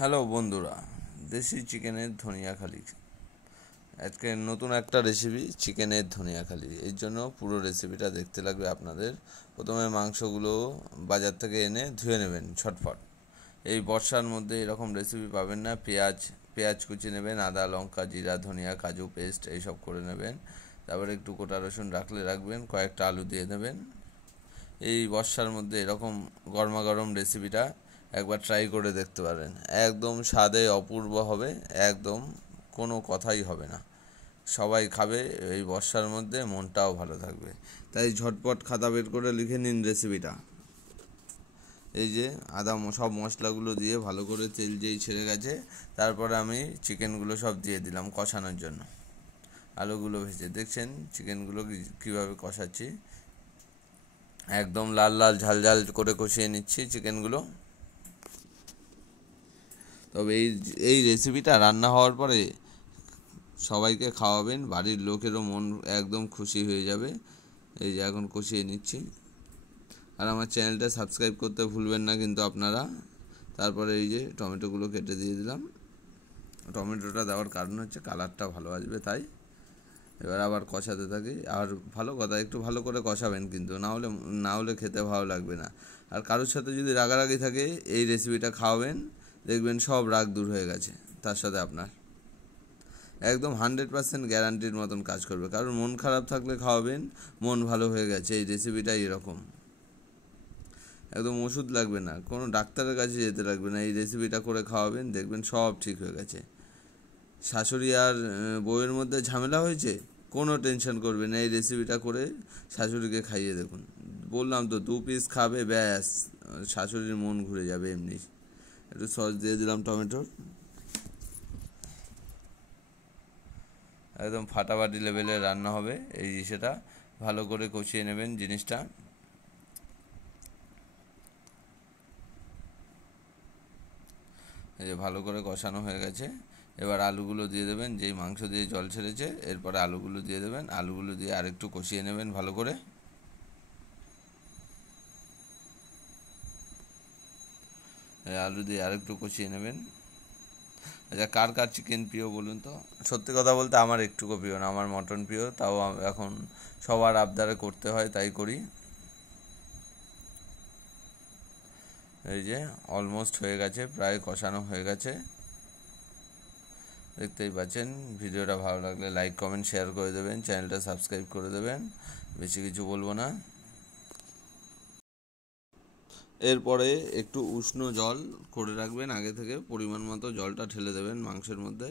Hello বন্ধুরা, দেশি চিকেনের ধনিয়াখালি। আজকে নতুন একটা রেসিপি, চিকেনের ধনিয়াখালি। এর জন্য পুরো রেসিপিটা দেখতে লাগবে আপনাদের। প্রথমে মাংসগুলো বাজার থেকে এনে ধুয়ে নেবেন ছটফট। এই বর্ষার মধ্যে এরকম রেসিপি পাবেন না। পেঁয়াজ কুচি নেবেন, আদা লঙ্কা জিরা ধনিয়া কাজু পেস্ট এইসব করে নেবেন। তারপরে একটু গোটা রসুন রাখবেন, কয়েকটা আলু দিয়ে দেবেন। এই বর্ষার মধ্যে এরকম গরমাগরম রেসিপিটা একবার ট্রাই করে দেখতে পারেন। একদম স্বাদে অপূর্ব হবে, একদম কোনো কথাই হবে না। সবাই খাবে, এই বর্ষার মধ্যে মনটাও ভালো থাকবে। তাই ঝটপট খাতা বের করে লিখে নিন রেসিপিটা। এই যে সব মশলাগুলো দিয়ে ভালো করে তেল যেই ছেড়ে গেছে, তারপরে আমি চিকেনগুলো সব দিয়ে দিলাম কষানোর জন্য। আলুগুলো ভেজে দেখছেন চিকেনগুলো কীভাবে কষাচ্ছি। একদম লাল লাল ঝাল ঝাল করে কষিয়ে নিচ্ছি চিকেনগুলো। তবে এই রেসিপিটা রান্না হওয়ার পরে সবাইকে খাওয়াবেন, বাড়ির লোকেরও মন একদম খুশি হয়ে যাবে। এই যে এখন কষিয়ে নিচ্ছি। আর আমার চ্যানেলটা সাবস্ক্রাইব করতে ভুলবেন না কিন্তু আপনারা। তারপরে এই যে টমেটোগুলো কেটে দিয়ে দিলাম। টমেটোটা দেওয়ার কারণ হচ্ছে কালারটা ভালো আসবে, তাই। এবার আবার কষাতে থাকি। আর ভালো কথা, একটু ভালো করে কষাবেন কিন্তু, না হলে খেতে ভালো লাগবে না। আর কারোর সাথে যদি রাগারাগি থাকে, এই রেসিপিটা খাওয়াবেন, দেখবেন সব রাগ দূর হয়ে গেছে। তার সাথে আপনার একদম 100% গ্যারান্টির মতন কাজ করবে। কারণ মন খারাপ থাকলে খাওয়াবেন, মন ভালো হয়ে গেছে। এই রেসিপিটাই এরকম, একদম ওষুধ লাগবে না, কোনো ডাক্তারের কাছে যেতে লাগবে না। এই রেসিপিটা করে খাওয়াবেন, দেখবেন সব ঠিক হয়ে গেছে। শাশুড়ি আর বউয়ের মধ্যে ঝামেলা হয়েছে, কোনো টেনশন করবে না। এই রেসিপিটা করে শাশুড়িকে খাইয়ে দেখুন। বললাম তো, 2 পিস খাবে, ব্যাস শাশুড়ির মন ঘুরে যাবে এমনি। একটু সস দিয়ে দিলাম টমেটোর। একদম ফাটাফাটি লেভেলে রান্না হবে। এই সেটা ভালো করে কষিয়ে নেবেন জিনিসটা। এই যে ভালো করে কষানো হয়ে গেছে। এবার আলুগুলো দিয়ে দেবেন, যেই মাংস দিয়ে জল ছেড়েছে, এরপরে আলুগুলো দিয়ে দেবেন। আলুগুলো দিয়ে আরেকটু কষিয়ে নেবেন ভালো করে। আলু দিয়ে আরেকটু কষিয়ে নেবেন। আচ্ছা, কার কার চিকেন প্রিয় বলুন তো? সত্যি কথা বলতে আমার একটুকু প্রিয় না, আমার মটন প্রিয়। তাও এখন সবার আবদারে করতে হয়, তাই করি। এই যে অলমোস্ট হয়ে গেছে, প্রায় কষানো হয়ে গেছে, দেখতেই পাচ্ছেন। ভিডিওটা ভালো লাগলে লাইক কমেন্ট শেয়ার করে দেবেন, চ্যানেলটা সাবস্ক্রাইব করে দেবেন। বেশি কিছু বলবো না। এরপরে একটু উষ্ণ জল করে রাখবেন আগে থেকে, পরিমাণ মতো জলটা ঢেলে দেবেন মাংসের মধ্যে,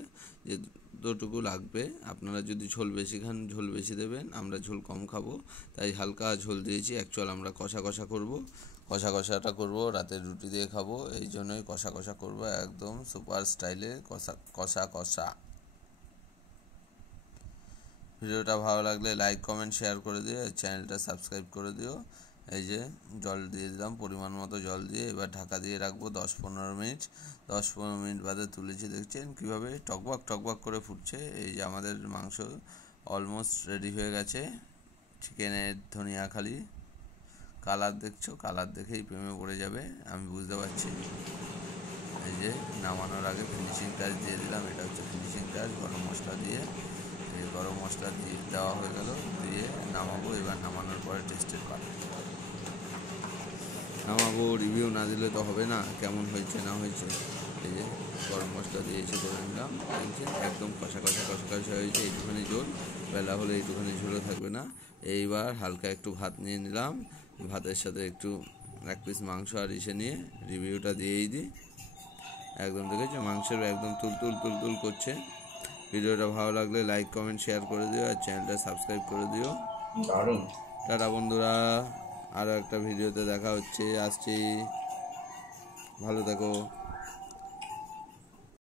যতটুকু লাগবে। আপনারা যদি ঝোল বেশি খান, ঝোল বেশি দেবেন। আমরা ঝোল কম খাবো, তাই হালকা ঝোল দিয়েছি। অ্যাকচুয়াল আমরা কষা কষাটা করব, রাতের রুটি দিয়ে খাবো, এই জন্যই কষা করবো। একদম সুপার স্টাইলে কষা। ভিডিওটা ভালো লাগলে লাইক কমেন্ট শেয়ার করে দিও, চ্যানেলটা সাবস্ক্রাইব করে দিও। এই যে জল দিয়ে দিলাম, পরিমাণ মতো জল দিয়ে এবার ঢাকা দিয়ে রাখবো 10-15 মিনিট। 10-15 মিনিট বাদে তুলেছি, দেখছেন কীভাবে টকবাক করে ফুটছে। এই যে আমাদের মাংস অলমোস্ট রেডি হয়ে গেছে, চিকেনের ধনিয়াখালি। কালার দেখছো, কালার দেখেই প্রেমে পড়ে যাবে, আমি বুঝতে পারছি। এই যে নামানোর আগে ফিনিশিং টাচ দিয়ে দিলাম, এটা হচ্ছে ফিনিশিং টাচ। গরম মশলা দিয়ে, এই গরম মশলা দিয়ে দেওয়া হয়ে গেল, দিয়ে নামাবো। এবার নামানোর পরে টেস্টের পাট নামাবো। রিভিউ না দিলে তো হবে না, কেমন হয়েছে না হয়েছে। এই যে গরম মশলা দিয়ে এসে করে নিলাম, দেখছেন একদম কষা হয়েছে। এইটুখানি ঝোল, বেলা হলে এইটুখানি ঝোলও থাকবে না। এইবার হালকা একটু ভাত নিয়ে নিলাম, ভাতের সাথে একটু 1 পিস মাংস আর নিয়ে রিভিউটা দিয়েই দিই। একদম দেখেছো মাংসের একদম তুল করছে। ভিডিওটা ভালো লাগলে লাইক কমেন্ট শেয়ার করে দিও, আর চ্যানেলটা সাবস্ক্রাইব করে দিও। দারুণ। টাটা বন্ধুরা, আরও একটা ভিডিওতে দেখা হচ্ছে, আসছি, ভালো থেকো।